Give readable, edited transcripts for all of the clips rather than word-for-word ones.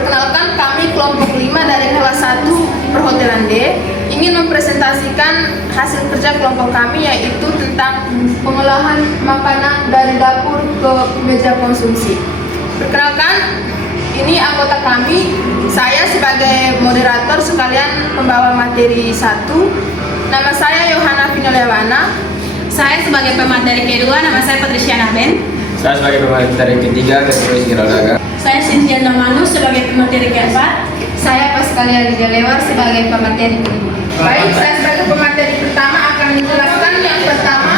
Perkenalkan, kami kelompok 5 dari kelas 1 Perhotelan D ingin mempresentasikan hasil kerja kelompok kami, yaitu tentang pengolahan makanan dari dapur ke meja konsumsi. Perkenalkan, ini anggota kami, saya sebagai moderator sekalian pembawa materi 1. Nama saya Yohana Vinolewana. Saya sebagai pemateri kedua, nama saya Patricia Naben. Saya sebagai pemateri ketiga, Keturis Giraldaga. Saya Cynthia Namanus sebagai pemateri keempat. Saya Pascalia Ligalewar sebagai pemateri kelima. Baik, saya sebagai pemateri pertama akan menjelaskan yang pertama.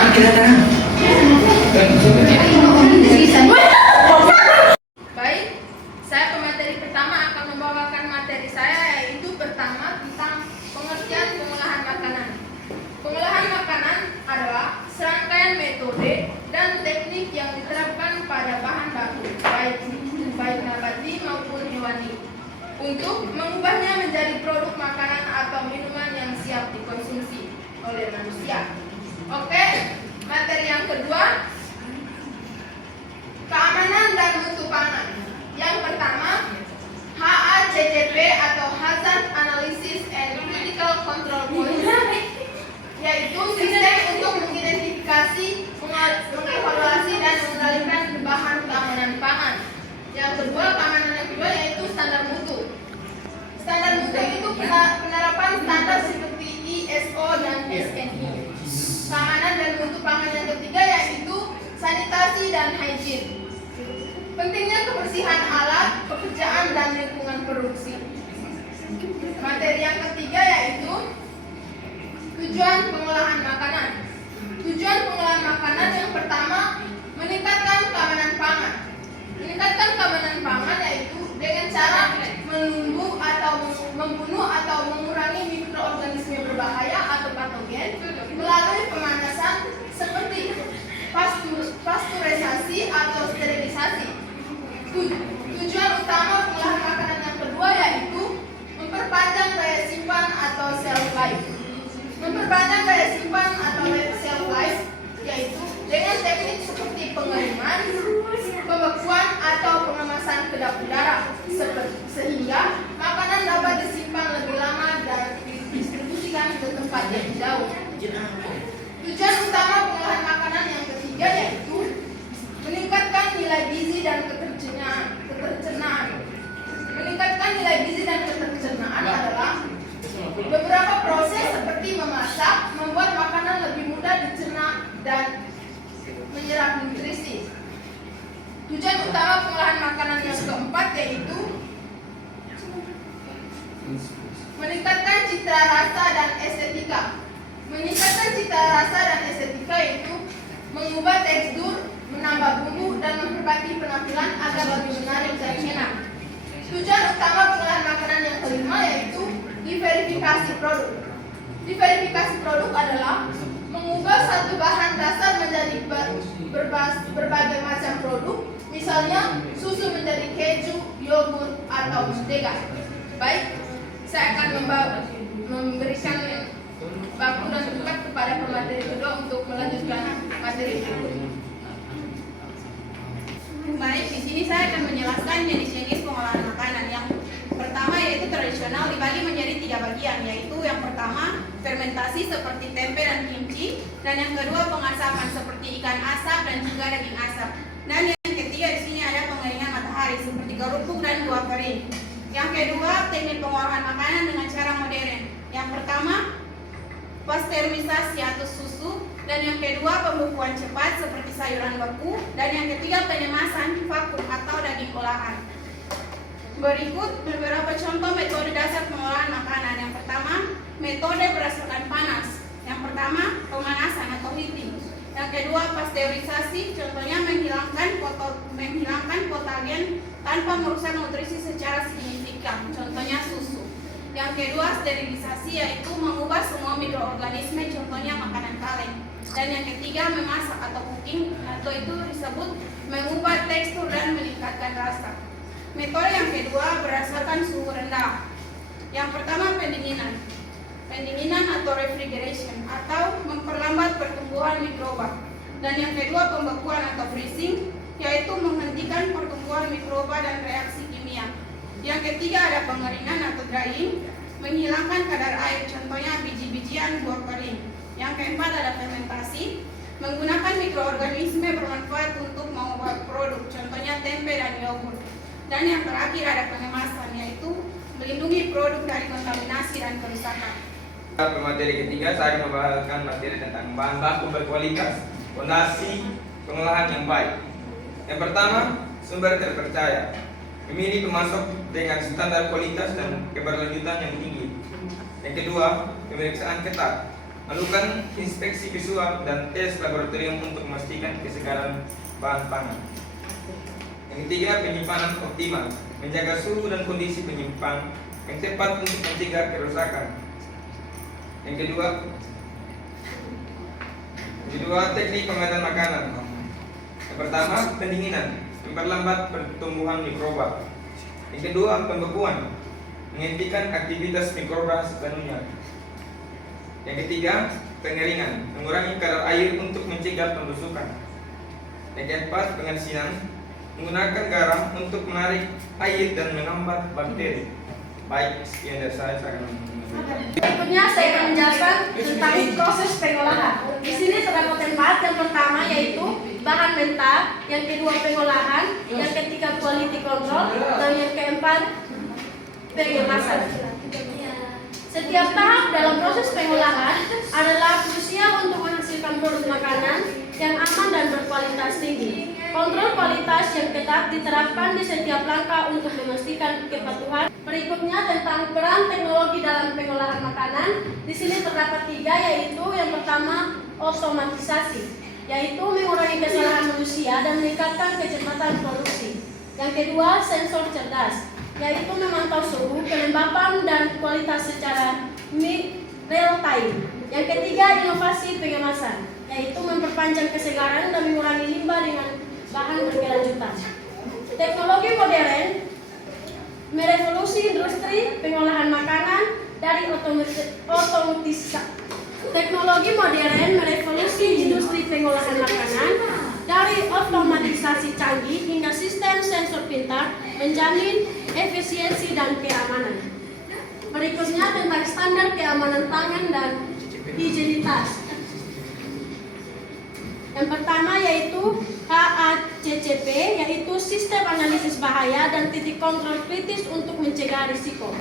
Baik, saya pemateri pertama akan membawakan materi saya, yaitu pertama tentang pengertian pengolahan makanan. Pengolahan makanan adalah serangkaian metode dan teknik yang diterapkan pada bahan baku, baik nabati maupun hewani, untuk mengubahnya menjadi produk makanan atau minuman yang siap dikonsumsi oleh manusia. Oke, materi yang kedua, keamanan dan mutu pangan. Yang pertama, HACCP atau Hazard Analysis and Critical Control Points, yaitu sistem untuk mengidentifikasi, mengevaluasi dan mengendalikan bahan keamanan pangan. Yang kedua, keamanan yang kedua yaitu standar mutu. Standar mutu itu penerapan standar seperti ISO dan SNI. Keamanan dan mutu pangan yang ketiga yaitu sanitasi dan hygiene. Pentingnya kebersihan alat, pekerjaan dan lingkungan produksi. Materi yang ketiga yaitu tujuan pengolahan makanan. Tujuan pengolahan makanan yang pertama, meningkatkan keamanan pangan. Meningkatkan keamanan pangan yaitu dengan cara membunuh atau mengurangi mikroorganisme berbahaya atau patogen melalui pemanasan seperti pasteurisasi atau sterilisasi. Tujuan utama pengolahan makanan yang kedua yaitu memperpanjang daya simpan atau shelf life. Memperpanjang daya simpan atau shelf life yaitu dengan teknik seperti pengeringan, pembekuan atau pengemasan kedap udara, sehingga makanan dapat disimpan lebih lama dan didistribusikan ke tempat yang jauh. Tujuan utama pengolahan makanan yang ketiga yaitu meningkatkan nilai gizi dan ketercernaan. Meningkatkan nilai gizi dan ketercernaan adalah beberapa proses seperti memasak membuat makanan lebih mudah dicerna dan menyerap nutrisi. Tujuan utama pengolahan makanan yang keempat yaitu meningkatkan citra rasa dan estetika. Meningkatkan citra rasa dan estetika yaitu mengubah tekstur, menambah bumbu dan memperbaiki penampilan agar lebih menarik dan enak. Tujuan utama pengolahan makanan yang kelima yaitu diverifikasi produk. Diverifikasi produk adalah mengubah satu bahan dasar menjadi berbagai macam produk, misalnya susu menjadi keju, yogurt, atau mentega. Baik, saya akan memberikan waktu dan tempat kepada pemateri kedua untuk melanjutkan materi berikutnya. Baik, di sini saya akan menjelaskan jenis-jenis pengolahan makanan. Yang pertama yaitu tradisional dibagi menjadi 3 bagian, yaitu yang pertama fermentasi seperti tempe dan kimchi, dan yang kedua pengasapan seperti ikan asap dan juga daging asap. Dan yang ketiga di sini ada pengeringan matahari seperti kerupuk dan buah kering. Yang kedua teknik pengolahan makanan dengan cara modern. Yang pertama pasteurisasi atau susu, dan yang kedua pembekuan cepat seperti sayuran beku, dan yang ketiga penyemasan vakum atau daging olahan. Berikut beberapa contoh metode dasar pengolahan makanan. Yang pertama, metode berdasarkan panas. Yang pertama, pemanasan atau heating. Yang kedua, pasteurisasi, contohnya menghilangkan patogen tanpa merusak nutrisi secara signifikan, contohnya susu. Yang kedua, sterilisasi, yaitu mengubah semua mikroorganisme, contohnya makanan kaleng. Dan yang ketiga, memasak atau cooking, atau itu disebut mengubah tekstur dan meningkatkan rasa. Metode yang kedua berdasarkan suhu rendah. Yang pertama, pendinginan. Pendinginan atau refrigeration, atau memperlambat pertumbuhan mikroba. Dan yang kedua, pembekuan atau freezing, yaitu menghentikan pertumbuhan mikroba dan reaksi kimia. Yang ketiga ada pengeringan atau drying, menghilangkan kadar air, contohnya biji-bijian, buah kering. Yang keempat ada fermentasi, menggunakan mikroorganisme bermanfaat untuk mengubah produk, contohnya tempe dan yogurt. Dan yang terakhir ada pengemasan, yaitu melindungi produk dari kontaminasi dan kerusakan. Materi ketiga, saya membawakan materi tentang bahan baku berkualitas, fondasi pengolahan yang baik. Yang pertama, sumber terpercaya, memilih pemasok dengan standar kualitas dan keberlanjutan yang tinggi. Yang kedua, pemeriksaan ketat, melakukan inspeksi visual dan tes laboratorium untuk memastikan kesegaran bahan pangan. Yang ketiga, penyimpanan optimal, menjaga suhu dan kondisi penyimpan yang tepat untuk mencegah kerusakan. Yang kedua, teknik pengawatan makanan. Yang pertama, pendinginan, memperlambat pertumbuhan mikroba. Yang kedua, pembekuan, menghentikan aktivitas mikroba sepenuhnya. Yang ketiga, pengeringan, mengurangi kadar air untuk mencegah pembusukan. Yang keempat, pengasinan, menggunakan garam untuk menarik air dan menghambat bakteri. Baik, sekian dari saya akan Berikutnya saya akan menjelaskan tentang proses pengolahan. Di sini terdapat 4. Yang pertama yaitu bahan mentah, yang kedua pengolahan, yang ketiga quality control, dan yang keempat pengemasan. Setiap tahap dalam proses pengolahan adalah krusial untuk menghasilkan produk makanan yang aman dan berkualitas tinggi. Kontrol kualitas yang ketat diterapkan di setiap langkah untuk memastikan kepatuhan. Berikutnya tentang peran teknologi dalam pengolahan makanan. Di sini terdapat 3, yaitu yang pertama otomatisasi, yaitu mengurangi kesalahan manusia dan meningkatkan kecepatan produksi. Yang kedua, sensor cerdas, yaitu memantau suhu, kelembapan dan kualitas secara real time. Yang ketiga, inovasi pengemasan, yaitu memperpanjang kesegaran dan mengurangi limbah dengan bahan berkelanjutan. Teknologi modern merevolusi industri pengolahan makanan dari Teknologi modern merevolusi industri pengolahan makanan dari otomatisasi canggih hingga sistem sensor pintar menjamin efisiensi dan keamanan. Berikutnya tentang standar keamanan pangan dan higienitas. Yang pertama yaitu HACCP, yaitu sistem analisis bahaya dan titik kontrol kritis untuk mencegah risiko.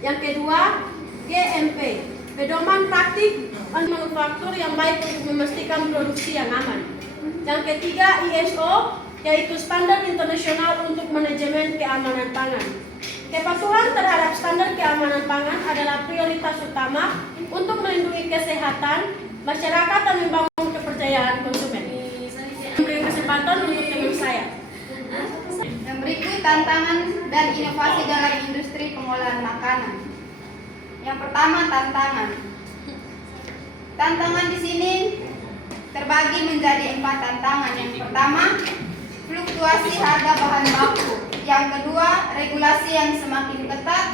Yang kedua, GMP, pedoman praktik manufaktur yang baik untuk memastikan produksi yang aman. Yang ketiga, ISO, yaitu standar internasional untuk manajemen keamanan pangan. Kepatuhan terhadap standar keamanan pangan adalah prioritas utama untuk melindungi kesehatan masyarakat dan membangun kepercayaan konsumen. Memberi kesempatan untuk teman saya. Yang berikut tantangan dan inovasi dalam industri pengolahan makanan. Yang pertama, tantangan. Tantangan di sini terbagi menjadi 4 tantangan. Yang pertama, fluktuasi harga bahan baku. Yang kedua, regulasi yang semakin ketat.